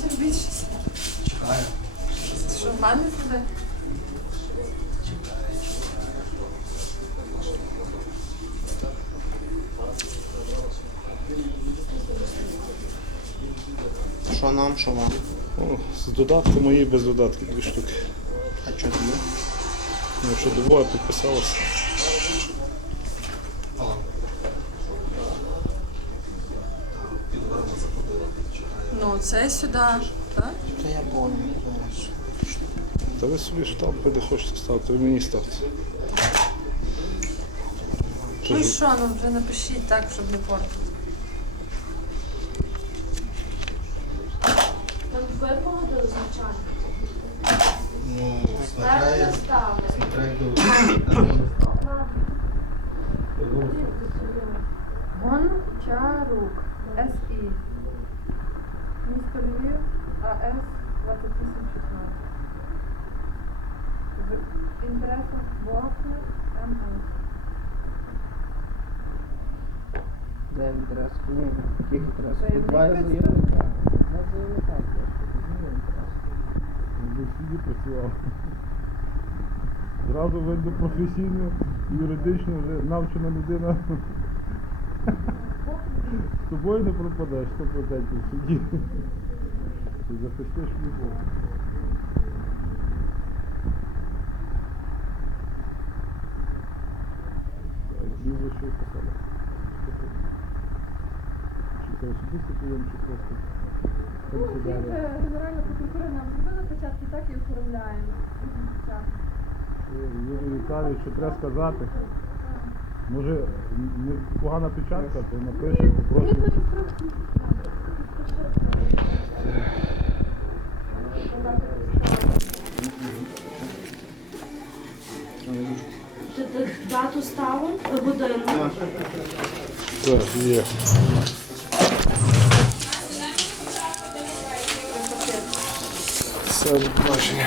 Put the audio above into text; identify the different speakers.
Speaker 1: Зробіть щось. Чекаю.
Speaker 2: Це що, в мене буде? Що нам, що вам?
Speaker 3: О, з додатку мої без додатки дві штуки.
Speaker 2: А чого тобі?
Speaker 3: Ну, що двоє підписалося.
Speaker 1: Ну, це сюди. Так?
Speaker 2: Та я зараз.
Speaker 3: Та ви собі штампи, де хочете ставити, ви мені ставте.
Speaker 1: Ну і що, ну вже напишіть так, щоб не портити.
Speaker 4: Там двоє погодили звичайно.
Speaker 2: Ну, смотря,
Speaker 4: заставили.
Speaker 2: смотря як довго.
Speaker 1: СІ. АС 2816. В інтересах Бохни, МС.
Speaker 2: Де інтерес? Ні, яких інтерес?
Speaker 1: Заявник
Speaker 2: Два
Speaker 1: представник.
Speaker 2: заявника. Два заявника просто. Зрозуміло інтерес.
Speaker 3: Ви всі працював. Зразу видно професійно, юридично вже навчена людина. З тобою не пропадеш 100% в суді. Ти захистиш любов. Так, Прізвище і. Чи це особисто прийом, чи просто
Speaker 1: Ну, як Генеральна прокуратура нам зробила початки, так і оформляємо.
Speaker 3: Юрій Віталійович, що треба сказати. Може, не погана печатка, то попросить.
Speaker 4: Ти ти дату ставив, е, годину.
Speaker 3: Так, є. Все, до побачення.